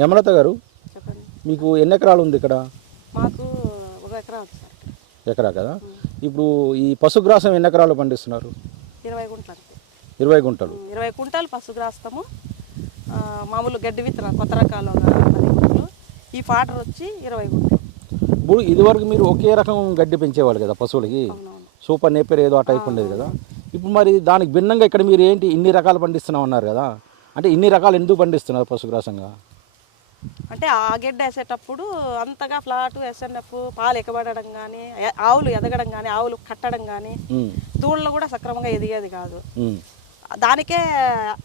హేమలత గారు? చెప్పండి. మీకు ఎన్ని ఎకరాలు ఉంది ఇక్కడ? మాకు ఒక ఎకరా ఉంది సార్. ఎకరా కదా? ఇప్పుడు ఈ పశుగ్రాసం ఎన్ని ఎకరాలు పండిస్తున్నారు? ఇరవై గుంటలు. ఇరవై గుంటలు. ఇరవై పసుగ్రాస్తాము ఆ, మామూలు గడ్డి విత్తనాలు కొత్త రకాలు ఒక పది గుంటలు. ఈ ఫాటర్ వచ్చి ఇరవై గుంటలు. ఇప్పుడు ఇదివరకు మీరు ఒకే రకం గడ్డి పెంచేవాళ్ళు కదా పశువులకి? సూపర్ నేపర్ ఏదో ఆ టైప్ ఉండేది కదా? ఇప్పుడు మరి దానికి భిన్నంగా ఇక్కడ మీరు ఏంటి ఇన్ని రకాలు పండిస్తున్నాం అన్నారు కదా? అంటే ఇన్ని రకాలు ఎందుకు పండిస్తున్నారు పశుగ్రాసంగా? అంటే ఆ గడ్డ వేసేటప్పుడు అంతగా ఫ్లాట్ ఎస్ఎన్ఎఫ్ పాలు ఎక్కబడడం కానీ ఆవులు ఎదగడం కానీ ఆవులు కట్టడం కానీ దూడలు కూడా సక్రమంగా ఎదిగేది కాదు. దానికే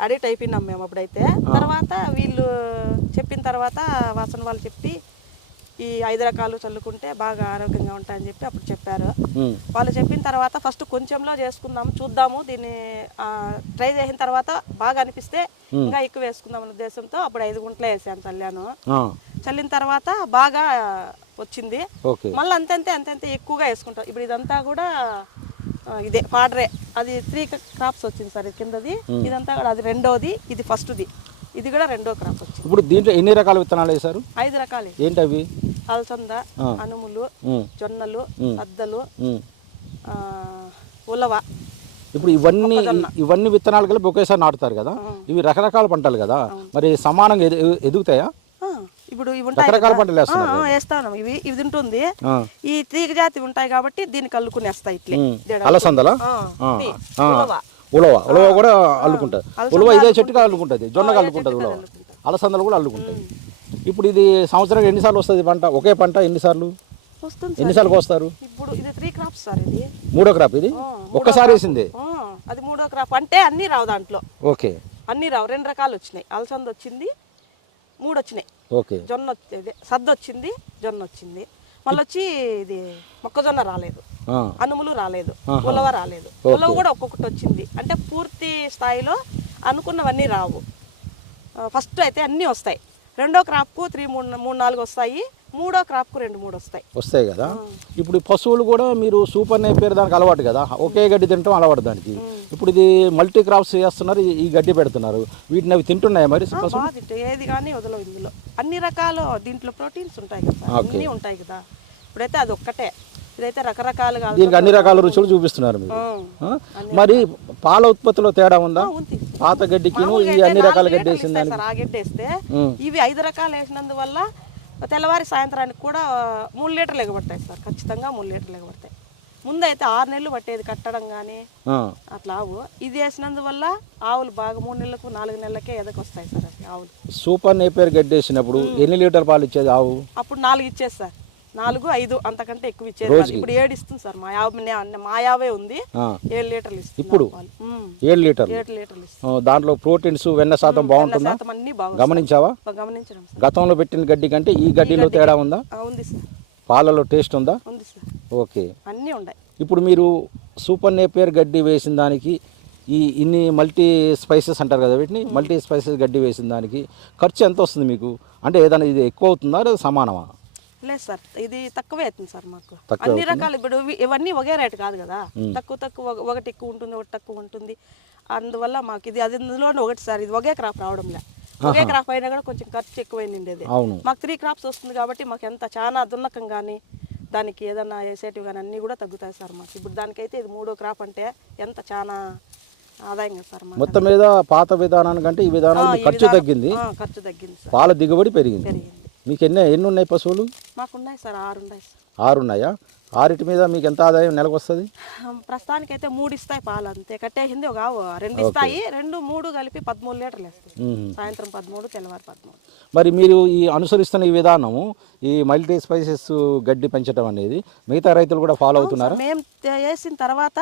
అడిక్ట్ అయిపోయినాం మేము అప్పుడైతే. తర్వాత వీళ్ళు చెప్పిన తర్వాత వాసన వాళ్ళు చెప్పి ఈ ఐదు రకాలు చల్లుకుంటే బాగా ఆరోగ్యంగా ఉంటాయని చెప్పి అప్పుడు చెప్పారు. వాళ్ళు చెప్పిన తర్వాత ఫస్ట్ కొంచెంలో చేసుకుందాం చూద్దాము. దీన్ని ట్రై చేసిన తర్వాత బాగా అనిపిస్తే ఇంకా ఎక్కువ వేసుకుందాం అనే ఉద్దేశంతో అప్పుడు ఐదు గుంటలే వేసాను చల్లాను. చల్లిన తర్వాత బాగా వచ్చింది. మళ్ళీ అంతంతే అంతంతే ఎక్కువగా వేసుకుంటాం. ఇప్పుడు ఇదంతా కూడా ఇదే పాడరే. అది త్రీ క్రాప్స్ వచ్చింది సార్ కిందది. ఇదంతా కూడా అది రెండోది ఇది ఫస్ట్ది. ఇది కూడా రెండో క్రాప్ వచ్చింది. ఇప్పుడు దీంట్లో ఎన్ని రకాల విత్తనాలు వేశారు? ఐదు రకాలు. ఏంటి అవి అలసంద. అనుములు జొన్నలు. ఆ, ఉలవ. ఇప్పుడు ఇవన్నీ ఇవన్నీ విత్తనాలు కలిపి ఒకేసారి నాటుతారు కదా? ఇవి రకరకాల పంటలు కదా? మరి సమానంగా ఎదు- ఎదుగుతాయా? ఇప్పుడు ఇవి ఉంటాయి రకరకాల. పంటలు వేస్తాను. ఇవి ఇది ఉంటుంది ఈ తీగ జాతి ఉంటాయి కాబట్టి దీన్ని ఇట్లే. ఉమ్. జడ. అలసందలా. ఉలవ. ఉలవ. కూడా అల్లుకుంటుంది అలసంద ఉలవ ఇదే. చెట్టుగా అల్లుకుంటుంది. జొన్నగా అల్లుకుంటుంది ఉలవ. అలసందలు కూడా అల్లుకుంటాయి. ఇప్పుడు ఇది సంవత్సరానికి ఎన్నిసార్లు వస్తుంది పంట? ఒకే పంట ఎన్నిసార్లు? వస్తుంది ఎన్నిసార్లు కోస్తారు? ఇప్పుడు ఇది త్రీ క్రాప్స్ సార్ ఇది. మూడో క్రాప్ ఇది? ఒక్కసారి వేసింది? అది మూడో క్రాప్ అంటే అన్నీ రావు దాంట్లో. ఓకే. అన్నీ రావు. రెండు రకాలు వచ్చినాయి. అలసంద వచ్చింది మూడు వచ్చినాయి. ఓకే. జొన్న సద్ద వచ్చింది జొన్న వచ్చింది. మళ్ళీ వచ్చి ఇది మొక్కజొన్న రాలేదు. అనుములు రాలేదు. ఉలవ రాలేదు. ఉలవ కూడా ఒక్కొక్కటి వచ్చింది. అంటే పూర్తి స్థాయిలో అనుకున్నవన్నీ రావు. ఫస్ట్ అయితే అన్నీ వస్తాయి. రెండో క్రాప్కు త్రీ మూడు మూడు నాలుగు వస్తాయి. మూడో క్రాప్కు రెండు మూడు వస్తాయి. వస్తాయి కదా? ఇప్పుడు పశువులు కూడా మీరు సూపర్ నేపేరు దానికి అలవాటు కదా? ఒకే గడ్డి తినటం అలవాటు దానికి. ఇప్పుడు ఇది మల్టీ క్రాప్స్ చేస్తున్నారు ఈ- గడ్డి పెడుతున్నారు. వీటిని అవి తింటున్నాయి మరి ఏది కానీ వదలవు ఇందులో. అన్ని రకాలు దీంట్లో ప్రోటీన్స్ ఉంటాయి కదా అన్నీ ఉంటాయి కదా. ఇప్పుడైతే అది ఒక్కటే. ఇదైతే రకరకాలుగా దీనికి అన్ని రకాల రుచులు చూపిస్తున్నారు మీరు? మరి పాల ఉత్పత్తిలో తేడా ఉందా? ఉంది. పాత ఈ అయితే అన్ని రకాల గడ్డి సార్ ఆ గడ్డి వేస్తే. ఇవి ఐదు రకాలు వేసినందువల్ల తెల్లవారి సాయంత్రానికి కూడా మూడు లీటర్లు ఎగబడతాయి సార్ ఖచ్చితంగా మూడు లీటర్లు ఎగబడతాయి. ముందైతే ఆరు నెలలు పట్టేది కట్టడం కానీ అట్లా ఆవు. ఇది వేసినందువల్ల ఆవులు బాగా మూడు నెలలకు నాలుగు నెలలకే ఎదకొస్తాయి సార్ ఆవులు. సూపర్ నేపేర్ గడ్డి వేసినప్పుడు ఎన్ని లీటర్ పాలు ఇచ్చేది ఆవు? అప్పుడు నాలుగు ఇచ్చేది సార్. నాలుగు ఐదు అంతకంటే ఎక్కువ ఇచ్చేది కాదు. ఇప్పుడు ఏడు ఇస్తుంది సార్. మా యావ నే- మా యావే ఉంది. ఏడు లీటర్లు ఇస్తుంది ఇప్పుడు? పాలు. ఉమ్, ఏడు లీటర్లు. ఏడు లీటర్లు ఇస్తుంది ఆ, దాంట్లో ప్రోటీన్స్ వెన్న శాతం బాగుంటుందా? శాతం అన్ని బాగుంది గమనించావా? గమనించడం సార్. గతంలో పెట్టిన గడ్డి కంటే ఈ గడ్డిలో తేడా ఉందా? ఆ, ఉంది సార్. పాలలో టేస్ట్ ఉందా? ఉంది సార్. ఓకే. అన్నీ ఉన్నాయి. ఇప్పుడు మీరు సూపర్ నేపేర్ గడ్డి వేసిన దానికి ఈ ఇన్ని మల్టీ స్పైసెస్ అంటారు కదా వీటిని? మల్టీ స్పైసెస్ గడ్డి వేసిన దానికి ఖర్చు ఎంత వస్తుంది మీకు? అంటే ఏదైనా ఇది ఎక్కువ అవుతుందా లేదా సమానమా? లేదు సార్ ఇది తక్కువే అవుతుంది సార్ మాకు. అన్ని రకాలు ఇప్పుడు ఇవి- ఇవన్నీ ఒకే రేటు కాదు కదా. తక్కువ తక్కువ ఒక- ఒకటి ఎక్కువ ఉంటుంది ఒకటి తక్కువ ఉంటుంది. అందువల్ల మాకు ఇది అది అందులోనే ఒకటి సార్ ఇది ఒకే క్రాప్ రావడంలే. ఒకే క్రాప్ అయినా కూడా కొంచెం ఖర్చు ఎక్కువైంది అవును. మాకు త్రీ క్రాప్స్ వస్తుంది కాబట్టి మాకు ఎంత చాలా దున్నకం కానీ దానికి ఏదైనా వేసేటివి కానీ అన్నీ కూడా తగ్గుతాయి సార్ మాకు. ఇప్పుడు దానికైతే ఇది మూడో క్రాప్ అంటే ఎంత చాలా ఆదాయం సార్ మొత్తం మీద పాత విధానానికంటే ఈ విధానం ఖర్చు తగ్గింది. ఖర్చు తగ్గింది పాల దిగుబడి పెరిగింది. పెరిగింది. మీకు ఎన్ని ఎన్ని ఉన్నాయి పశువులు? మాకున్నాయి సార్ ఆరు ఉన్నాయి సార్. ఆరు ఉన్నాయా ఆరిటి మీద మీకు ఎంత ఆదాయం నెలకు వస్తుంది ప్రస్తుతానికి అయితే మూడు ఇస్తాయి పాలు అంతే కట్టేసింది ఒక రెండు ఇస్తాయి. రెండు మూడు కలిపి పదమూడు లీటర్లు వేస్తాయి. సాయంత్రం పదమూడు తెల్లవారు పదమూడు. మరి మీరు ఈ అనుసరిస్తున్న ఈ విధానము ఈ మల్టీ స్పైసెస్ గడ్డి పెంచడం అనేది మిగతా రైతులు కూడా ఫాలో అవుతున్నారా? మేము వేసిన తర్వాత.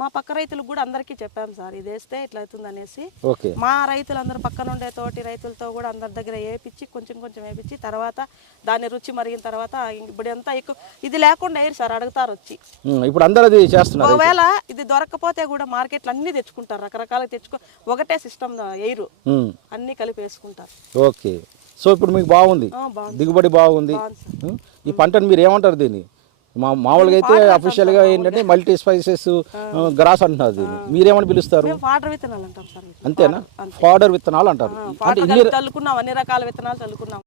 మా పక్క రైతులకు కూడా అందరికీ చెప్పాం సార్ ఇది వేస్తే ఇట్లా అవుతుంది అనేసి ఓకే. మా రైతులందరూ పక్కన ఉండే తోటి రైతులతో కూడా అందరి దగ్గర వేపించి కొంచెం కొంచెం వేపించి తర్వాత దాని రుచి మరిగిన తర్వాత ఇప్పుడు ఎంత ఎక్కువ ఇది లేకుండా సార్ అడుగుతారు వచ్చి. ఇప్పుడు అందరూ అది చేస్తున్నారు ఒకవేళ ఇది దొరకకపోతే కూడా మార్కెట్లో అన్ని తెచ్చుకుంటారు రకరకాలుగా తెచ్చుకో ఒకటే సిస్టమ్ ఉమ్, అన్ని కలిపి వేసుకుంటారు. ఓకే. సో ఇప్పుడు మీకు బాగుంది? దిగుబడి బాగుంది? ఈ పంటను మీరు ఏమంటారు దీన్ని? మా మామూలుగా అయితే అఫీషియల్గా ఏంటంటే మల్టీ స్పైసెస్ గ్రాస్ అంటున్నారు దీన్ని. మీరేమని పిలుస్తారు? అంటాం. అంతేనా? అంతే. ఫాడర్ విత్తనాలు అంటారు. చల్లుకున్నాం అన్ని రకాల విత్తనాలు చల్లుకున్నాం